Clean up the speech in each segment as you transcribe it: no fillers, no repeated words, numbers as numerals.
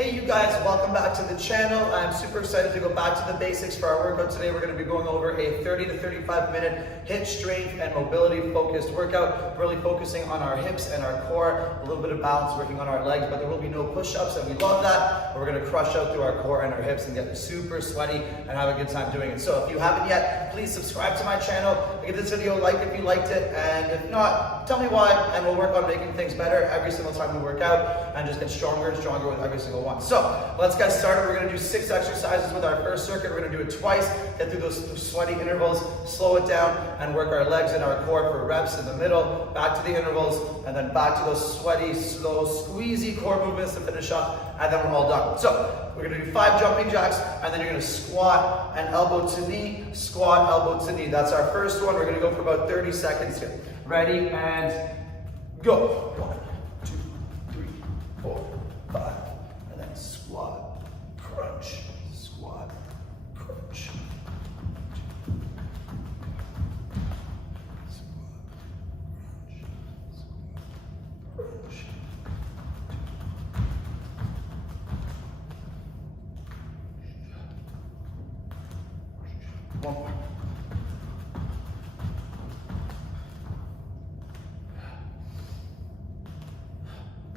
Hey you guys, welcome back to the channel. I'm super excited to go back to the basics for our workout today. We're going to be going over a 30 to 35 minute hip strength and mobility focused workout, really focusing on our hips and our core, a little bit of balance working on our legs, but there will be no push-ups, and we love that. We're going to crush out through our core and our hips and get super sweaty and have a good time doing it. So if you haven't yet, please subscribe to my channel. Give this video a like if you liked it, and if not, tell me why, and we'll work on making things better every single time we work out and just get stronger and stronger with every single one. So let's get started. We're going to do 6 exercises with our first circuit. We're going to do it twice, get through those sweaty intervals, slow it down, and work our legs and our core for reps in the middle, back to the intervals, and then back to those sweaty, slow, squeezy core movements to finish up, and then we're all done. So we're going to do 5 jumping jacks, and then you're going to squat and elbow to knee, squat, elbow to knee. That's our first one. We're going to go for about 30 seconds here. Ready, and go. 1, 2, 3, 4, 5. And then squat, crunch, squat, crunch. One more.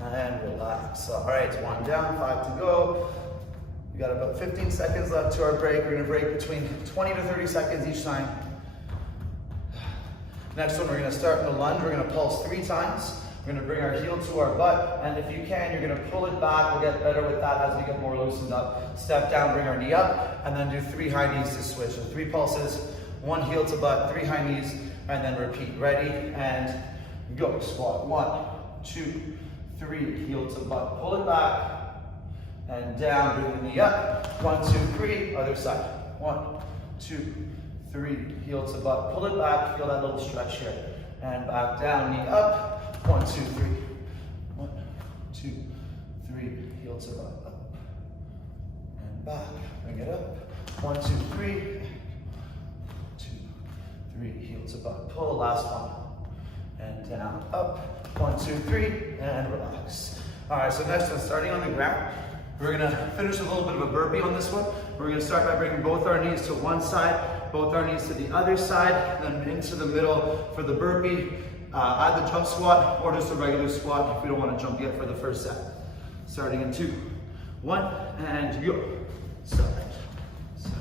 And relax. All right, 1 down, 5 to go. We got about 15 seconds left to our break. We're gonna break between 20 to 30 seconds each time. Next one, we're gonna start in a lunge. We're gonna pulse 3 times. We're gonna bring our heel to our butt, and if you can, you're gonna pull it back. We'll get better with that as we get more loosened up. Step down, bring our knee up, and then do 3 high knees to switch. So 3 pulses, 1 heel to butt, 3 high knees, and then repeat. Ready, and go. Squat, 1, 2, 3, heel to butt, pull it back, and down, bring the knee up. 1, 2, 3, other side. 1, 2, 3, heel to butt, pull it back, feel that little stretch here. And back down, knee up. 1, 2, 3. 1, 2, 3, heel to butt, up. And back, bring it up. 1, 2, 3. 2, 3, heel to butt, pull, last one. And down, up. 1, 2, 3, and relax. All right, so next one, starting on the ground, we're gonna finish with a little bit of a burpee on this one. We're gonna start by bringing both our knees to one side, both our knees to the other side, then into the middle for the burpee. Either jump squat or just a regular squat if we don't want to jump yet for the first set. Starting in 2, 1, and go. Side, side.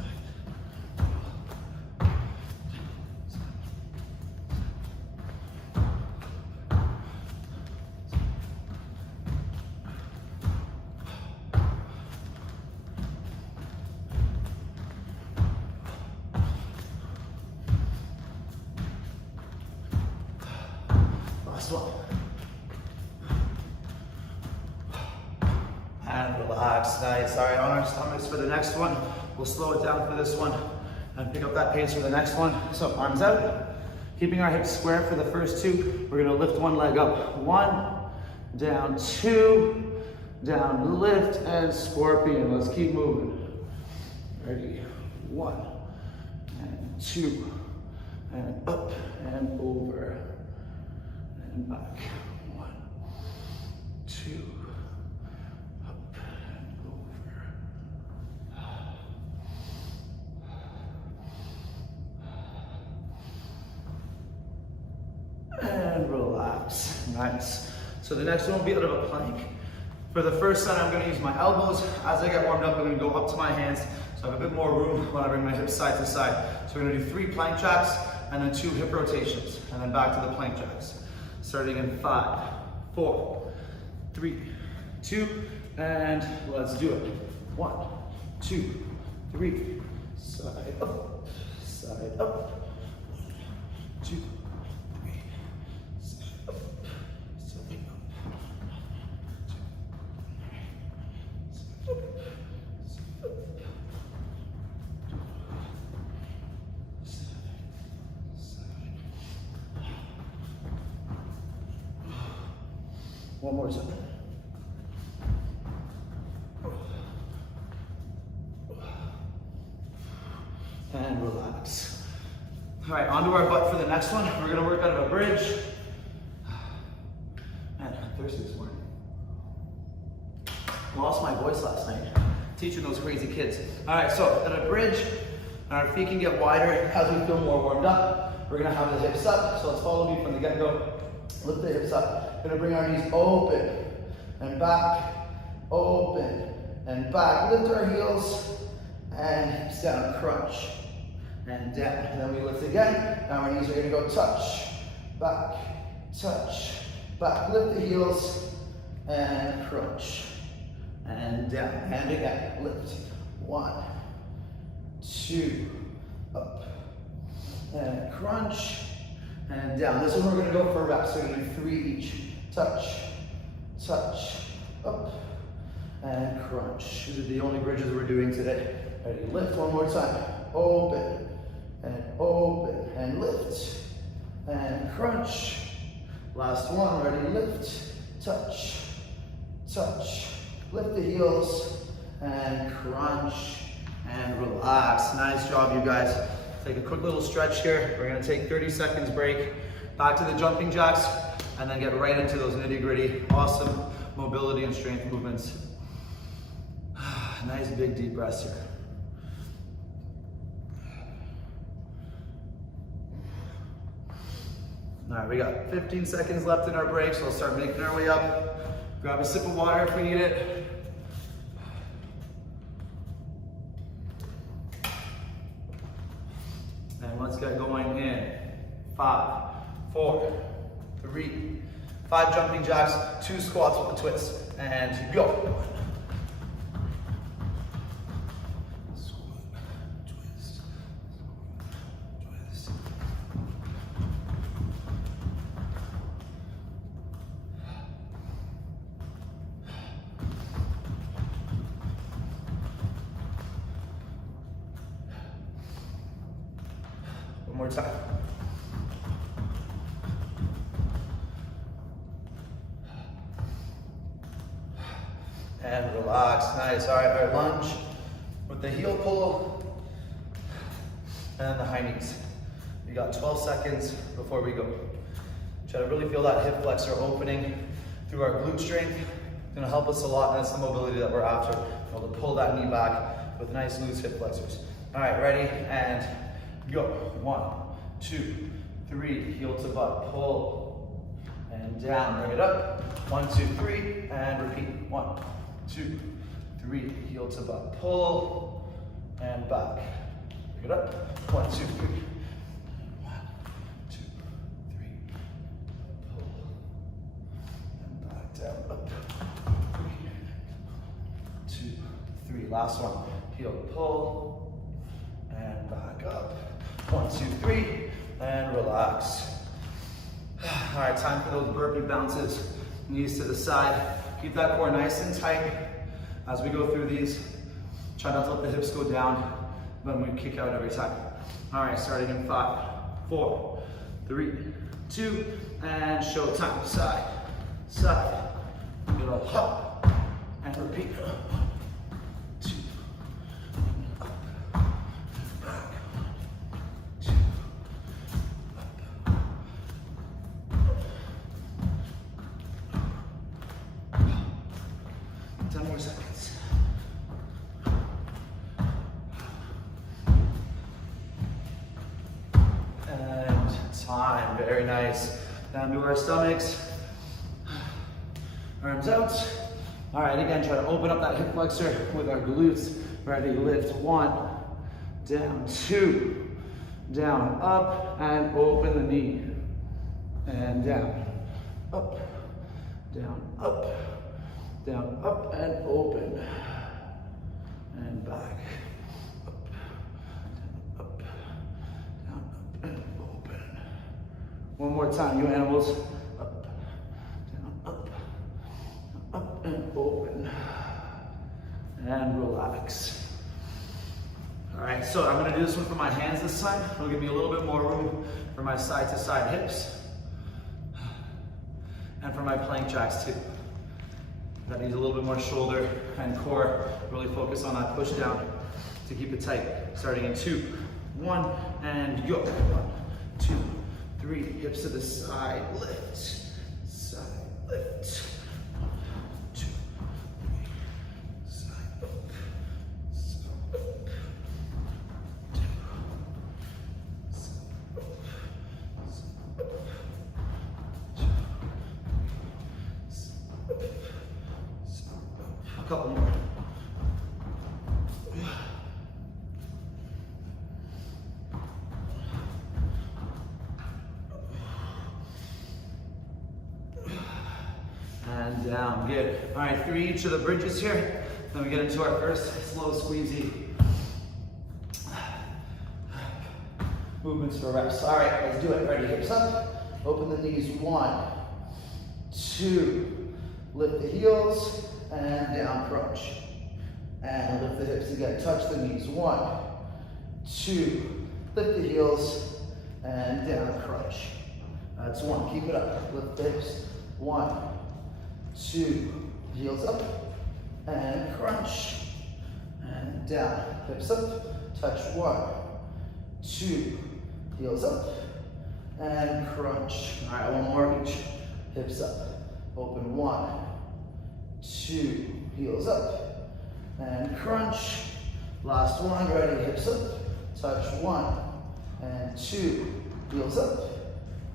Last one. And relax, nice. All right, on our stomachs for the next one. We'll slow it down for this one and pick up that pace for the next one. So arms out, keeping our hips square for the first 2. We're gonna lift one leg up. 1, down, 2, down, lift, and scorpion. Let's keep moving. Ready, 1, and 2, and up, and over. And back. 1, 2, up and over. And relax. Nice. So the next one will be a bit of a plank. For the first set, I'm going to use my elbows. As I get warmed up, I'm going to go up to my hands, so I have a bit more room when I bring my hips side to side. So we're going to do 3 plank jacks and then 2 hip rotations, and then back to the plank jacks. Starting in 5, 4, 3, 2, and let's do it. 1, 2, 3, side up, side up. 1, 2, 3, side up, side up. 1, 2, 3, side up, side up. One more time. And relax. All right, onto our butt for the next one. We're gonna work out of a bridge. Man, I'm thirsty this morning. Lost my voice last night, teaching those crazy kids. All right, so at a bridge, and our feet can get wider as we feel more warmed up. We're gonna have the hips up, so let's follow me from the get-go. Lift the hips up. Gonna bring our knees open and back, open and back. Lift our heels and hips down, crunch and down. And then we lift again. Now our knees are gonna go touch, back, back. Lift the heels and crunch and down. And again, lift. 1, 2, up and crunch and down. This one we're gonna go for reps. We're gonna do 3 each. Touch, up and crunch. These are the only bridges we're doing today. Ready, lift one more time. Open and lift and crunch. Last one, ready, lift, touch. Lift the heels and crunch and relax. Nice job, you guys. Take a quick little stretch here. We're gonna take 30 seconds break. Back to the jumping jacks and then get right into those nitty-gritty, awesome mobility and strength movements. Nice big deep breaths here. All right, we got 15 seconds left in our break, so we'll start making our way up. Grab a sip of water if we need it. And let's get going in 5, 4, 3, 5 jumping jacks, 2 squats with a twist, and go. One more time. And relax, nice. All right, our lunge with the heel pull and the high knees. We got 12 seconds before we go. Try to really feel that hip flexor opening through our glute strength. It's gonna help us a lot, and that's the mobility that we're after. Be able to pull that knee back with nice loose hip flexors. All right, ready, and go. 1, 2, 3, heel to butt, pull, and down, bring it up. 1, 2, 3, and repeat. 1, 2, 3, heel to butt, pull, and back. Bring it up. 1, 2, 3. 1, 2, 3, pull, and back, down, up. 3, 2, 3. Last one. Heel pull, and back up. 1, 2, 3, and relax. All right, time for those burpee bounces. Knees to the side. Keep that core nice and tight as we go through these. Try not to let the hips go down when we kick out every time. All right, starting in 5, 4, 3, 2, and show time. Side, side. Little hop, and repeat. 2, up, back. 2, up. 10 more seconds. And time, very nice. Down to our stomachs. Arms out. All right, again, try to open up that hip flexor with our glutes. Ready, lift. 1, down, 2, down, up, and open the knee. And down, up, down, up. Down, up, and open. And back. Up, down, up, and open. One more time, you animals. Up, down, up, and open. And relax. All right, so I'm gonna do this one for my hands this time. It'll give me a little bit more room for my side to side hips. And for my plank jacks too. That needs a little bit more shoulder and core. Really focus on that push down to keep it tight. Starting in 2, 1, and go. 1, 2, 3, hips to the side, lift, side, lift. 1, 2, 3, couple more. And down, good. All right, 3 each of the bridges here. Then we get into our first slow squeezy movements for reps. All right, let's do it. Ready, hips up. Open the knees, 1, 2. Lift the heels and down crunch. And lift the hips again. Touch the knees, 1, 2. Lift the heels and down crunch. That's 1. Keep it up. Lift the hips, 1, 2. Heels up and crunch. And down. Hips up. Touch 1, 2. Heels up and crunch. All right, 1 more each. Hips up. Open 1, 2. Heels up and crunch. Last one. Ready. Hips up. Touch 1 and 2. Heels up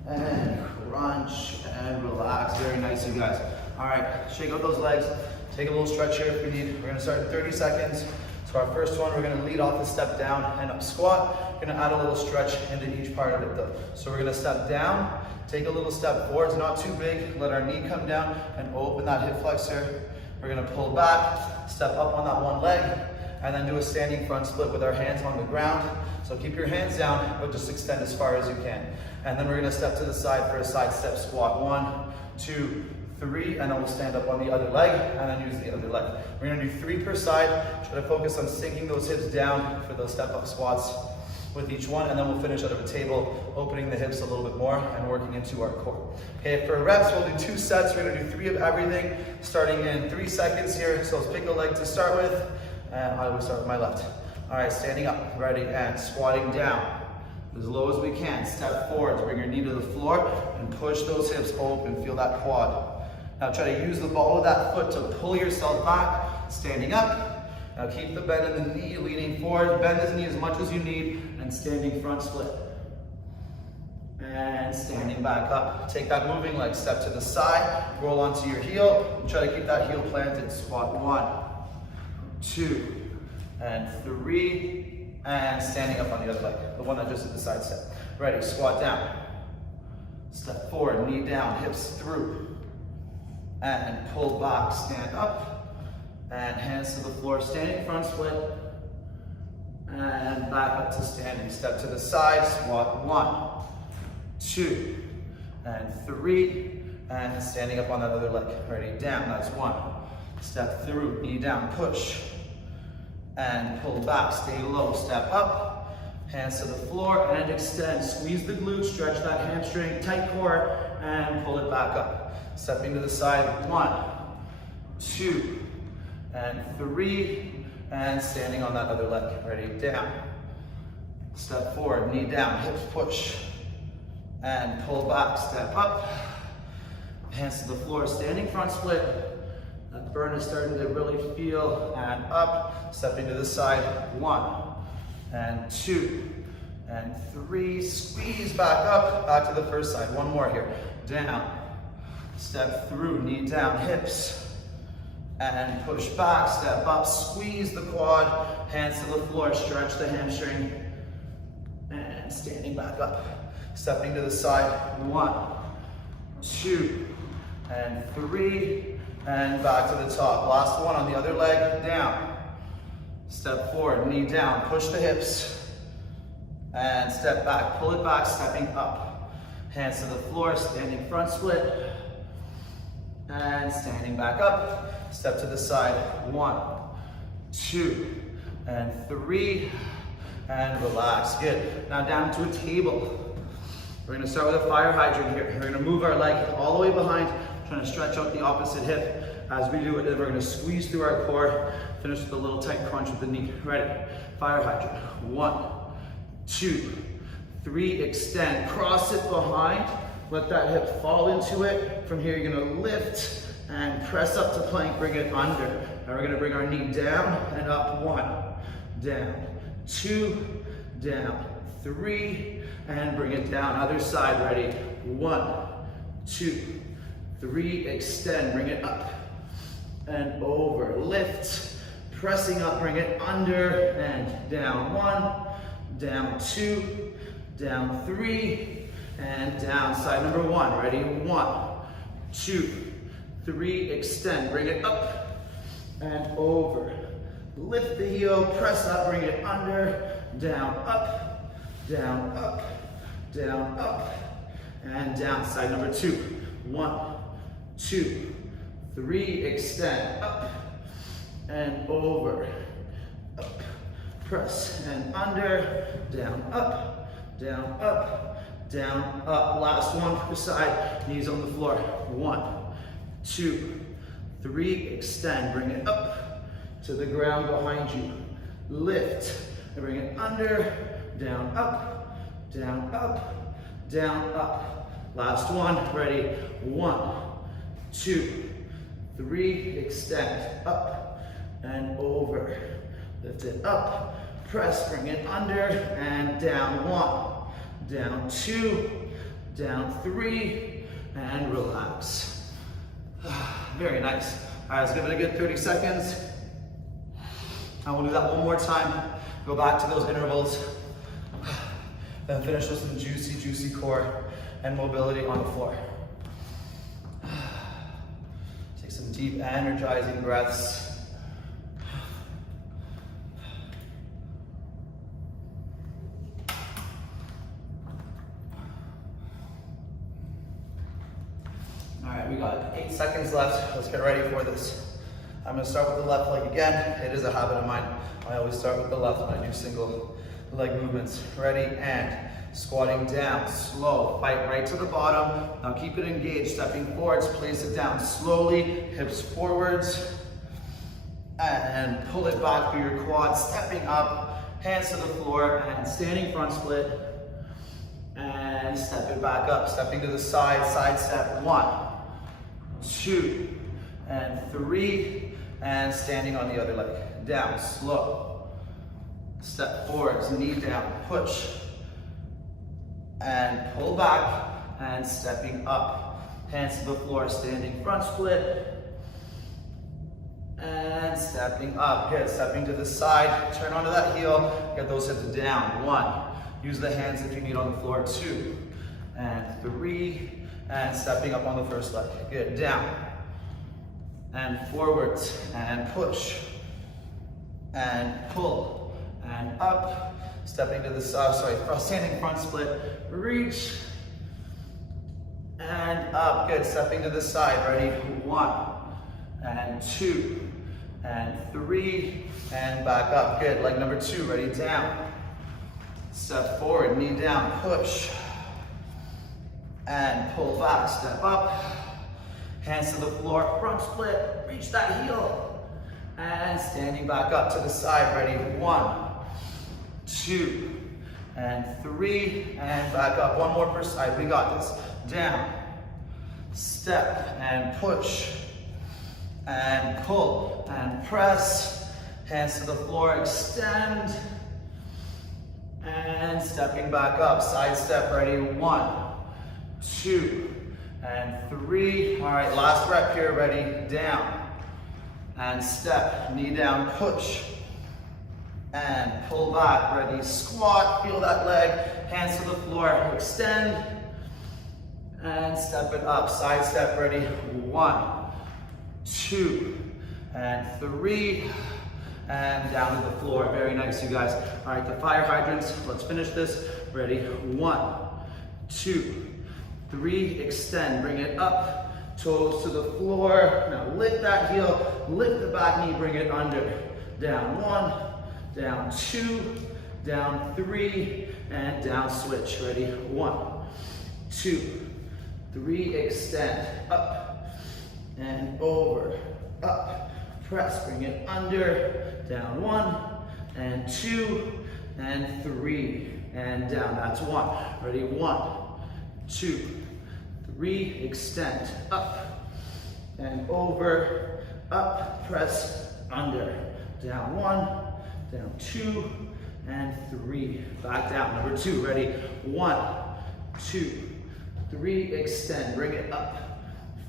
and crunch and relax. Very nice, you guys. All right, shake out those legs. Take a little stretch here if we need. We're gonna start in 30 seconds. So our first one, we're gonna lead off the step down and up squat. We're gonna add a little stretch into each part of it though. So we're gonna step down, take a little step forward. It's not too big. Let our knee come down and open that hip flexor. We're gonna pull back, step up on that one leg, and then do a standing front split with our hands on the ground. So keep your hands down, but just extend as far as you can. And then we're gonna step to the side for a side step squat. 1, 2, 3, and then we'll stand up on the other leg, and then use the other leg. We're gonna do 3 per side. Try to focus on sinking those hips down for those step up squats with each one, and then we'll finish out of a table, opening the hips a little bit more and working into our core. Okay, for reps, we'll do 2 sets. We're gonna do 3 of everything, starting in 3 seconds here. So let's pick a leg to start with, and I will start with my left. All right, standing up, ready, and squatting down as low as we can. Step forward, bring your knee to the floor, and push those hips open, feel that quad. Now try to use the ball of that foot to pull yourself back, standing up. Now keep the bend in the knee, leaning forward. Bend this knee as much as you need, and standing front split. And standing back up. Take that moving leg, step to the side, roll onto your heel, and try to keep that heel planted. Squat 1, 2, and 3, and standing up on the other leg, the one that just did the side step. Ready, squat down. Step forward, knee down, hips through. And pull back, stand up, and hands to the floor, standing front split, and back up to standing. Step to the side, squat 1, 2, and 3, and standing up on that other leg. Ready, down, that's 1. Step through, knee down, push, and pull back, stay low, step up, hands to the floor, and extend. Squeeze the glutes, stretch that hamstring, tight core, and pull it back up. Stepping to the side, 1, 2, and 3, and standing on that other leg. Ready, down. Step forward, knee down, hips push, and pull back, step up. Hands to the floor, standing front split. That burn is starting to really feel, and up. Stepping to the side, 1, and 2, and 3. Squeeze back up, back to the first side. 1 more here, down. Step through, knee down, hips, and push back, step up, squeeze the quad, hands to the floor, stretch the hamstring, and standing back up. Stepping to the side, 1, 2, and 3, and back to the top. Last one on the other leg, down. Step forward, knee down, push the hips, and step back, pull it back, stepping up. Hands to the floor, standing front split, and standing back up. Step to the side, 1, 2, and 3, and relax. Good. Now down to a table. We're gonna start with a fire hydrant here. We're gonna move our leg all the way behind, trying to stretch out the opposite hip. As we do it, then we're gonna squeeze through our core, finish with a little tight crunch with the knee. Ready? Fire hydrant. 1, 2, 3, extend. Cross it behind. Let that hip fall into it. From here, you're gonna lift and press up to plank, bring it under. Now we're gonna bring our knee down and up. 1, down, 2, down, 3, and bring it down. Other side, ready? 1, 2, 3, extend, bring it up. and over. Lift, pressing up, bring it under and down. 1, down 2, down 3, and down. Side number 1, ready? 1, 2, 3, extend, bring it up and over. Lift the heel, press up, bring it under, down, up, down, up, down, up, and down. Side number 2, 1, 2, 3, extend, up and over, up, press and under, down, up, down, up, down, up. Last one per side, knees on the floor. 1, 2, 3, extend, bring it up to the ground behind you. Lift, and bring it under, down, up, down, up, down, up. Last one, ready? 1, 2, 3, extend, up and over. Lift it up, press, bring it under and down. 1, down 2, down 3, and relax. Very nice. All right, let's give it a good 30 seconds. And we'll do that one more time. Go back to those intervals. Then finish with some juicy, juicy core and mobility on the floor. Take some deep, energizing breaths. All right, we got 8 seconds left. Let's get ready for this. I'm gonna start with the left leg again. It is a habit of mine. I always start with the left when I do single leg movements. Ready, and squatting down, slow, fight right to the bottom. Now keep it engaged, stepping forwards, place it down slowly, hips forwards, and pull it back through your quads, stepping up, hands to the floor, and standing front split, and step it back up, stepping to the side, side step. 1, 2, and 3, and standing on the other leg. Down, slow. Step forwards, knee down, push. And pull back, and stepping up. Hands to the floor, standing front split. And stepping up. Good, stepping to the side, turn onto that heel, get those hips down. 1, use the hands if you need on the floor. 2, and 3, and stepping up on the first leg. Good, down. And forwards, and push, and pull, and up, stepping to the side, standing front split, reach, and up. Good, stepping to the side, ready? 1, and 2, and 3, and back up. Good, leg number 2, ready? Down, step forward, knee down, push, and pull back, step up. Hands to the floor, front split, reach that heel. And standing back up to the side, ready? 1, 2, and 3, and back up. One more per side, we got this. Down, step, and push, and pull, and press. Hands to the floor, extend, and stepping back up. Side step, ready? 1, 2, and 3. All right, last rep here, ready? Down, and step, knee down, push, and pull back, ready? Squat, feel that leg, hands to the floor, extend, and step it up. Side step, ready? 1, 2, and 3, and down to the floor. Very nice, you guys. All right, the fire hydrants, let's finish this. Ready? 1, 2, 3, extend, bring it up, toes to the floor. Now lift that heel, lift the back knee, bring it under. Down 1, down 2, down 3, and down switch. Ready? 1, 2, 3, extend, up, and over, up, press, bring it under, down 1, and 2, and 3, and down. That's 1. Ready? 1, 2, 3, extend, up, and over, up, press, under, down 1, down 2, and 3, back down. Number 2, ready? 1, 2, 3, extend, bring it up,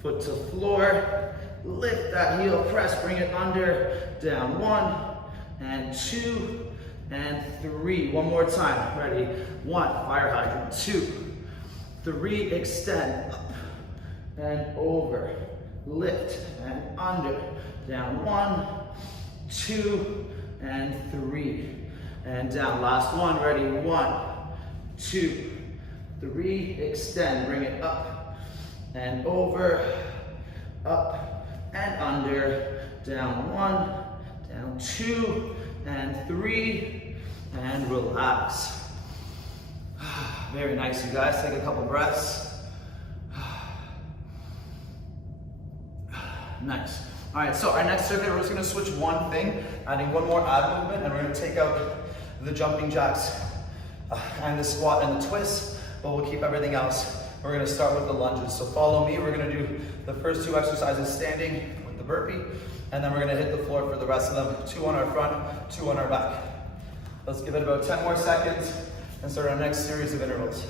foot to floor, lift that heel, press, bring it under, down, 1 and 2 and 3. One more time, ready? 1, fire hydrant, 2, 3, extend, up and over, lift and under, down, 1, 2 and 3 and down. Last one, ready? 1, 2, 3, extend, bring it up and over, up and under, down, 1, down, 2 and 3 and relax. Very nice, you guys. Take a couple breaths. Nice. All right, so our next circuit, we're just gonna switch one thing, adding one more ab movement, and we're gonna take out the jumping jacks and the squat and the twist, but we'll keep everything else. We're gonna start with the lunges. So follow me. We're gonna do the first 2 exercises standing with the burpee, and then we're gonna hit the floor for the rest of them. 2 on our front, 2 on our back. Let's give it about 10 more seconds and start our next series of intervals.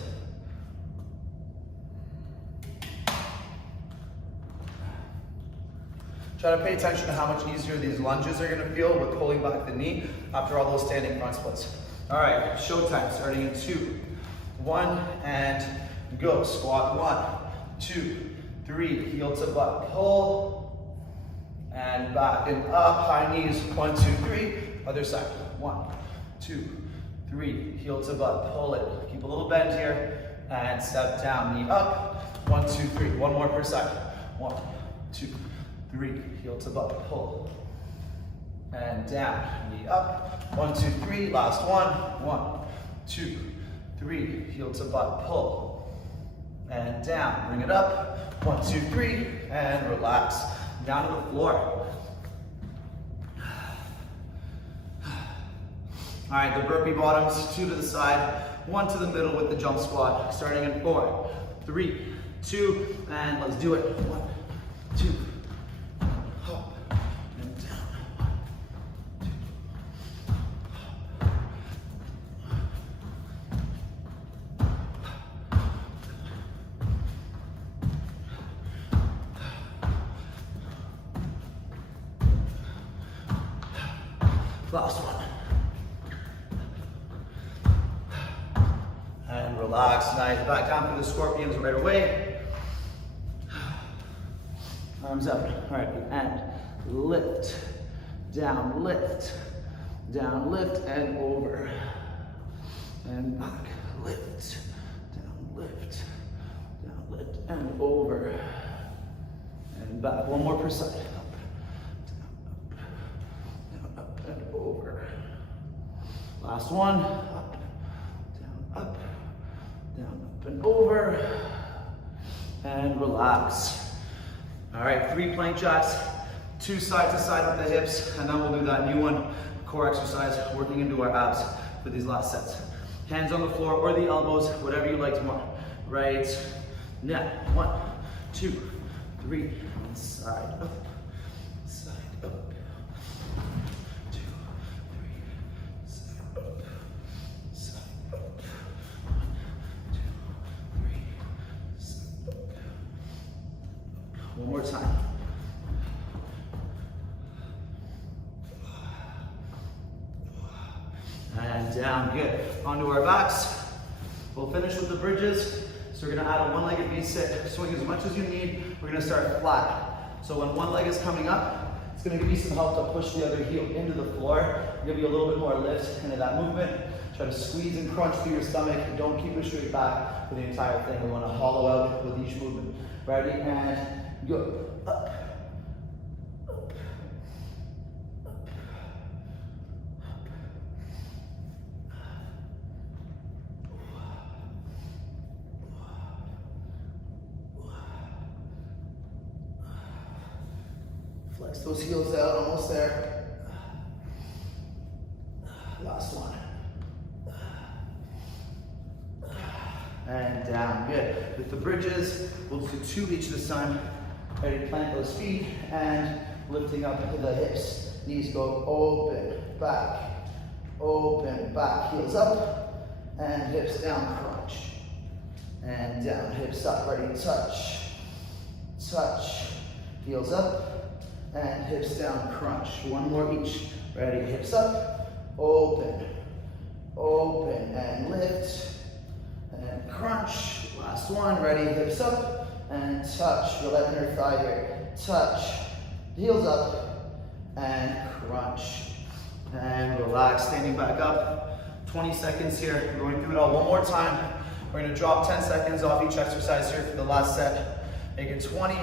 Try to pay attention to how much easier these lunges are gonna feel with pulling back the knee after all those standing front splits. All right, showtime, starting in 2, 1, and go. Squat, 1, 2, 3, heel to butt, pull, and back and up, high knees, 1, 2, 3, other side, 1, 2, 3, heel to butt, pull it. Keep a little bend here, and step down, knee up, 1, 2, 3, one more per side, 1, 2, 3, heel to butt, pull, and down, knee up, 1, 2, 3, last one, 1, 2, 3, heel to butt, pull, and down, bring it up, 1, 2, 3, and relax, down to the floor. All right, the burpee bottoms, 2 to the side, 1 to the middle with the jump squat, starting in 4, 3, 2, and let's do it, 1, 2, hop, and down, 1, 2, hop. Last one. And relax, nice. Back down to the scorpions right away. Arms up. All right, and lift, down, lift, and over. And back, lift, and over. And back. One more per side. Up, and over. Last one. Up, down, and over, and relax. All right, 3 plank jacks, 2 side to side with the hips, and then we'll do that new one, core exercise, working into our abs for these last sets. Hands on the floor or the elbows, whatever you like more. Right now, 1, 2, 3, and side up, 2, 3, side up. One more time. And down, good. Onto our backs. We'll finish with the bridges. So we're gonna add a one-legged V-sit. Swing as much as you need. We're gonna start flat. So when one leg is coming up, it's gonna give you some help to push the other heel into the floor. Give you a little bit more lift into that movement. Try to squeeze and crunch through your stomach. Don't keep it straight back for the entire thing. We wanna hollow out with each movement. Ready, and go. Up, up, up, flex those heels out, almost there. Last one. And down, good. With the bridges, we'll do 2 each this time. Ready to plant those feet and lifting up into the hips. Knees go open, back, heels up, and hips down, crunch. And down, hips up, ready, touch, heels up, and hips down, crunch. One more each. Ready, hips up, open, open, and lift, and crunch. Last one, ready, hips up, and touch. Feel that inner thigh here. Touch, heels up, and crunch. And relax, standing back up. 20 seconds here. We're going through it all one more time. We're gonna drop 10 seconds off each exercise here for the last set. Make it 20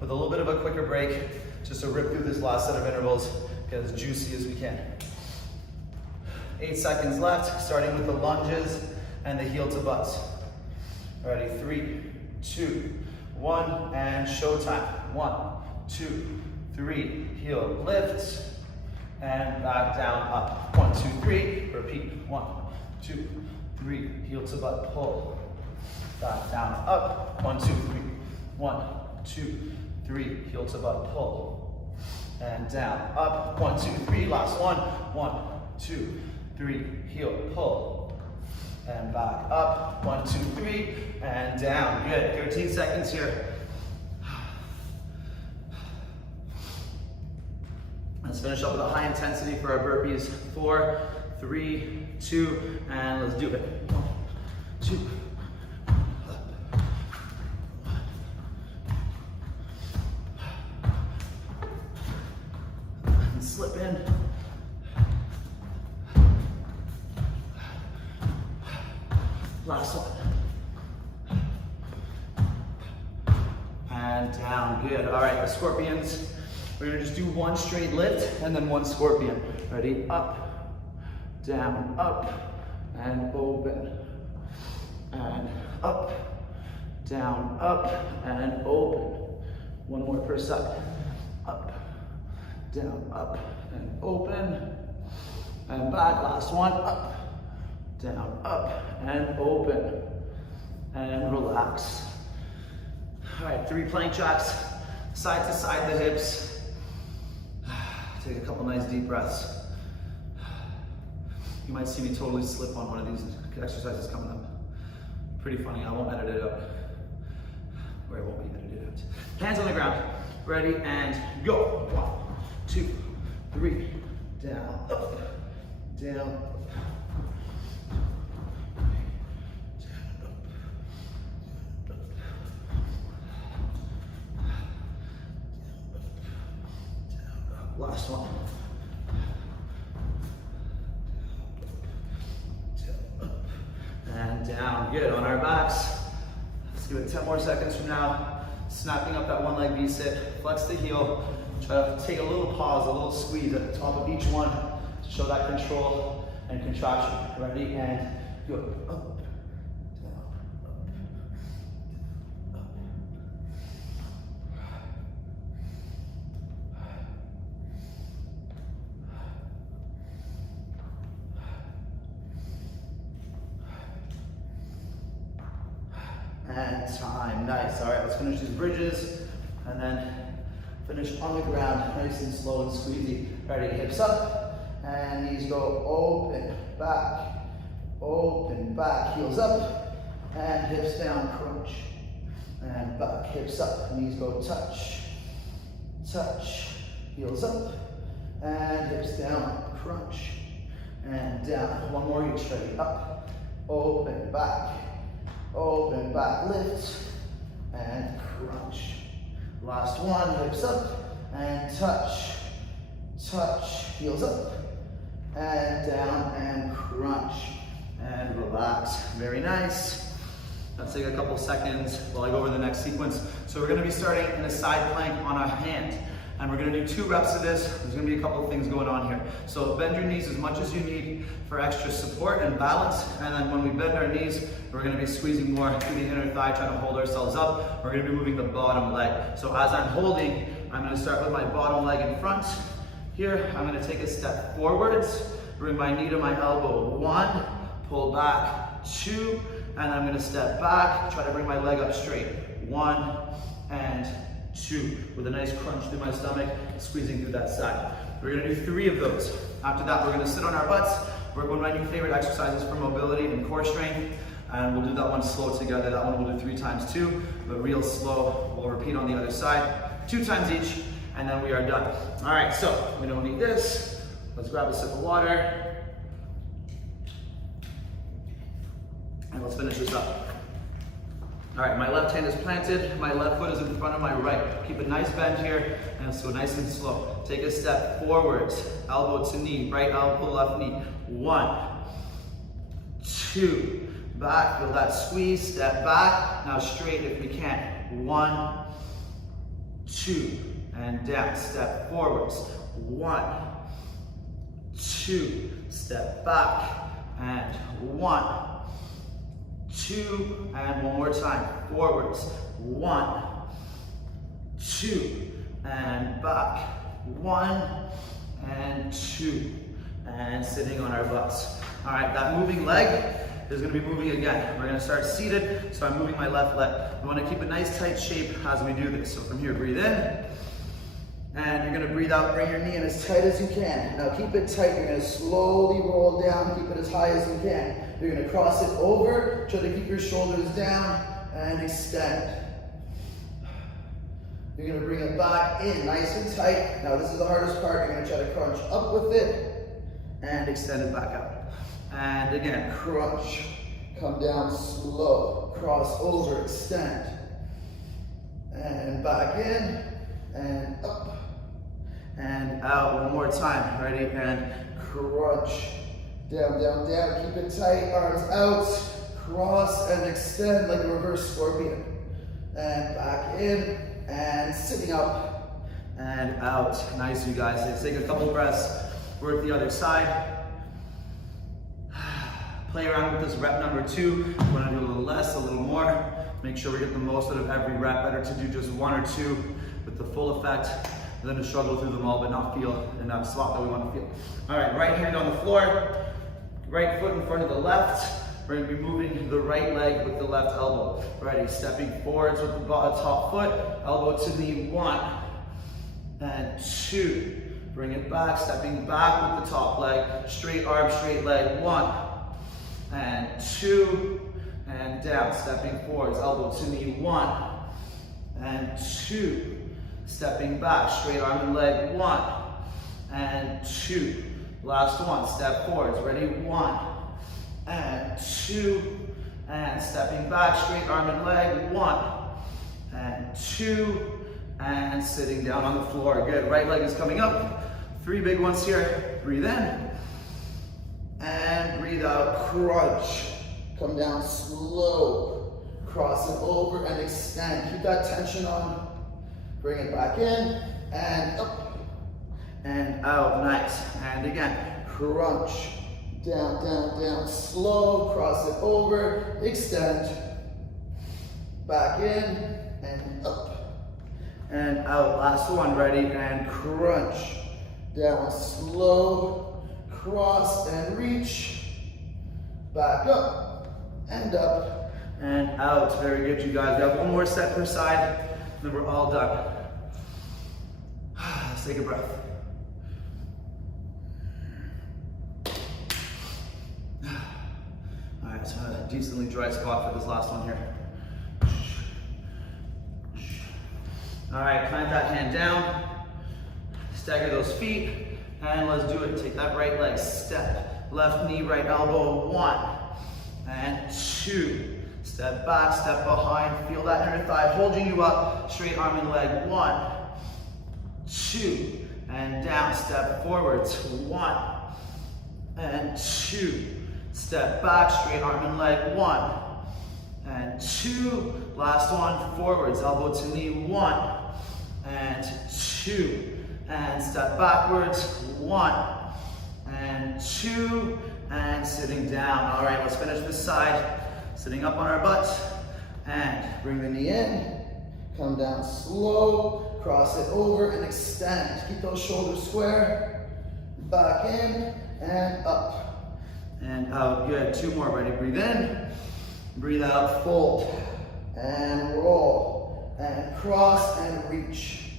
with a little bit of a quicker break, just to rip through this last set of intervals, get as juicy as we can. 8 seconds left, starting with the lunges and the heel to butts. Ready, 3, 2, 1, and showtime. 1, 2, 3, heel lift, and back down, up. 1, 2, 3, repeat. 1, 2, 3, heel to butt, pull. Back down, up. 1, 2, 3. 1, 2, 3, heel to butt, pull. And down, up. 1, 2, 3, last one. 1, 2, 3, heel, pull. And back up. 1, 2, 3, and down. Good. 13 seconds here. Let's finish up with a high intensity for our burpees. 4, 3, 2, and let's do it. 1, 2. And slip in. Last one. And down. Good. All right, the scorpions. We're gonna just do one straight lift and then one scorpion. Ready? Up, down, up, and open. And up, down, up, and open. One more per side. Up, down, up, and open. And back, last one. Up, down, up, and open. And relax. All right, 3 plank jacks, side to side the hips. Take a couple nice deep breaths. You might see me totally slip on one of these exercises coming up. Pretty funny, I won't edit it out. Or it won't be edited out. Hands on the ground. Ready, and go. 1, 2, 3, down, up, down, last one. And down. Good. On our backs. Let's do it 10 more seconds from now. Snapping up that one leg V-sit. Flex the heel. Try to take a little pause, a little squeeze at the top of each one to show that control and contraction. Ready? And go. Up. And time, nice. All right, let's finish these bridges and then finish on the ground, nice and slow and squeezy. Ready, hips up and knees go open, back, heels up and hips down, crunch. And back, hips up, knees go touch, touch, heels up and hips down, crunch. And down, one more each, ready, up, open, back, lift, and crunch. Last one, hips up, and touch, touch, heels up, and down, and crunch, and relax. Very nice. Let's take a couple seconds while I go over the next sequence. So we're gonna be starting in a side plank on a hand. And we're gonna do 2 reps of this. There's gonna be a couple of things going on here. So bend your knees as much as you need for extra support and balance. And then when we bend our knees, we're gonna be squeezing more through the inner thigh, trying to hold ourselves up. We're gonna be moving the bottom leg. So as I'm holding, I'm gonna start with my bottom leg in front. Here, I'm gonna take a step forwards, bring my knee to my elbow. 1, pull back, 2, and I'm gonna step back, try to bring my leg up straight. 1 and 2, with a nice crunch through my stomach, squeezing through that side. We're gonna do 3 of those. After that, we're gonna sit on our butts, work one of my new favorite exercises for mobility and core strength, and we'll do that one slow together. That one we'll do 3 times 2, but real slow. We'll repeat on the other side, 2 times each, and then we are done. All right, so we don't need this. Let's grab a sip of water. And let's finish this up. All right, my left hand is planted, my left foot is in front of my right. Keep a nice bend here, and let's go nice and slow. Take a step forwards, elbow to knee, right elbow, left knee. 1, 2, back, feel that squeeze, step back. Now straight if you can. 1, 2, and down, step forwards. 1, 2, step back, and 1, 2, and one more time, forwards. 1, 2, and back. 1, and 2, and sitting on our butts. All right, that moving leg is gonna be moving again. We're gonna start seated, so I'm moving my left leg. We wanna keep a nice tight shape as we do this. So from here, breathe in, and you're gonna breathe out, bring your knee in as tight as you can. Now keep it tight, you're gonna slowly roll down, keep it as high as you can. You're gonna cross it over, try to keep your shoulders down, and extend. You're gonna bring it back in, nice and tight. Now this is the hardest part, you're gonna try to crunch up with it, and extend it back out. And again, crunch, come down slow, cross over, extend. And back in, and up, and out. One more time, ready, and crunch. Down, down, down, keep it tight, arms out, cross and extend like a reverse scorpion. And back in, and sitting up, and out. Nice, you guys. Let's take a couple breaths, work the other side. Play around with this rep number 2. We want to do a little less, a little more. Make sure we get the most out of every rep. Better to do just 1 or 2 with the full effect than to struggle through them all but not feel in that spot that we want to feel. All right, right hand on the floor, right foot in front of the left. We're going to be moving the right leg with the left elbow. Ready, stepping forwards with the top foot, elbow to knee. 1 and 2. Bring it back, stepping back with the top leg, straight arm, straight leg. 1 and 2, and down, stepping forwards, elbow to knee. 1 and 2, stepping back, straight arm and leg. 1 and 2, last one, step forwards, ready. 1 and 2, and stepping back, straight arm and leg. 1 and 2, and sitting down on the floor. Good, right leg is coming up. 3 big ones here. Breathe in, and breathe out, crunch. Come down slow, cross it over and extend. Keep that tension on. Bring it back in, and up, and out, nice. And again, crunch, down, down, down, slow, cross it over, extend. Back in, and up, and out. Last one, ready, and crunch. Down, slow, cross and reach, back up, and out. Very good, you guys. We have 1 more set per side, then we're all done. Let's take a breath. All right, so a decently dry spot for this last one here. All right, plant that hand down, stagger those feet, and let's do it. Take that right leg, step, left knee, right elbow. 1 and 2. Step back, step behind, feel that inner thigh holding you up, straight arm and leg. 1, 2, and down, step forwards. 1 and 2, step back, straight arm and leg. 1 and 2, last one, forwards, elbow to knee. 1 and 2, and step backwards. 1 and 2, and sitting down. All right, let's finish this side. Sitting up on our butts, and bring the knee in, come down slow, cross it over and extend. Keep those shoulders square, back in and up and out. Good, 2 more, ready, breathe in, breathe out, fold and roll and cross and reach.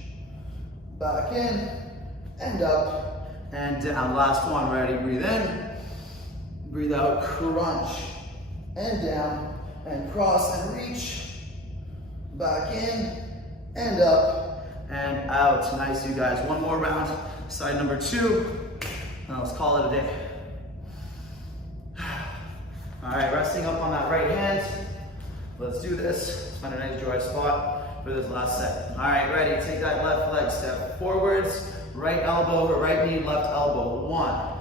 Back in and up and down. Last one, ready, breathe in, breathe out, crunch and down and cross and reach. Back in and up and out. Nice, you guys. One more round, side number 2, and let's call it a day. All right, resting up on that right hand. Let's do this. Find a nice dry spot for this last set. All right, ready, take that left leg, step forwards, right elbow, right knee, left elbow. 1,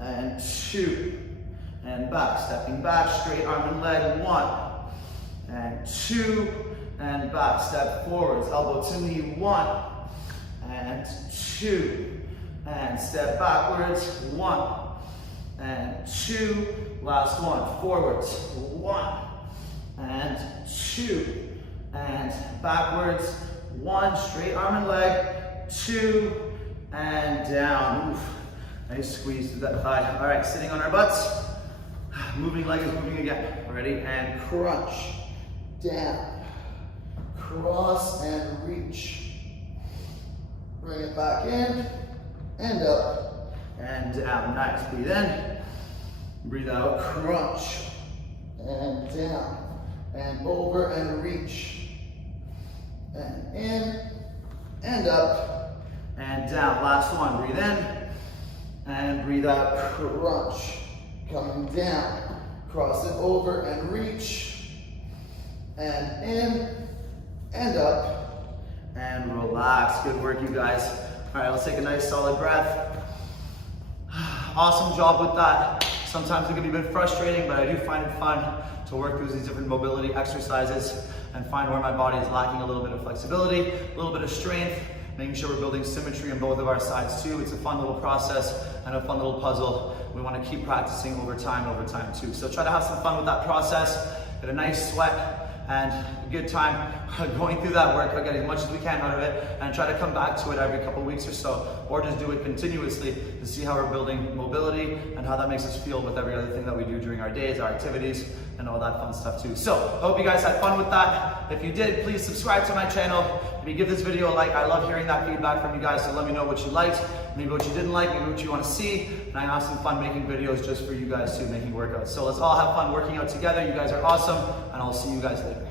and 2, and back, stepping back, straight arm and leg. 1, and 2, and back, step forwards, elbow to knee. 1, and 2, and step backwards. 1, and 2, last one, forwards. 1, and 2, and backwards. 1, straight arm and leg. 2, and down. Oof. Nice squeeze through that thigh. All right, sitting on our butts. Moving leg is moving again. Ready? And crunch. Down. Cross and reach. Bring it back in. And up. And down. Nice. Breathe in. Breathe out. Crunch. And down. And over and reach. And in. And up. And down. Last one. Breathe in. And breathe out. Crunch. Coming down. Cross it over and reach. And in. And up. And relax. Good work, you guys. All right, let's take a nice solid breath. Awesome job with that. Sometimes it can be a bit frustrating, but I do find it fun to work through these different mobility exercises and find where my body is lacking a little bit of flexibility, a little bit of strength, making sure we're building symmetry on both of our sides too. It's a fun little process and a fun little puzzle. We want to keep practicing over time too. So try to have some fun with that process, get a nice sweat and a good time going through that workout, get as much as we can out of it, and try to come back to it every couple weeks or so, or just do it continuously to see how we're building mobility and how that makes us feel with every other thing that we do during our days, our activities, and all that fun stuff too. So, I hope you guys had fun with that. If you did, please subscribe to my channel. Maybe give this video a like. I love hearing that feedback from you guys, so let me know what you liked, maybe what you didn't like, maybe what you want to see, and I have some fun making videos just for you guys too, making workouts. So let's all have fun working out together. You guys are awesome, and I'll see you guys later.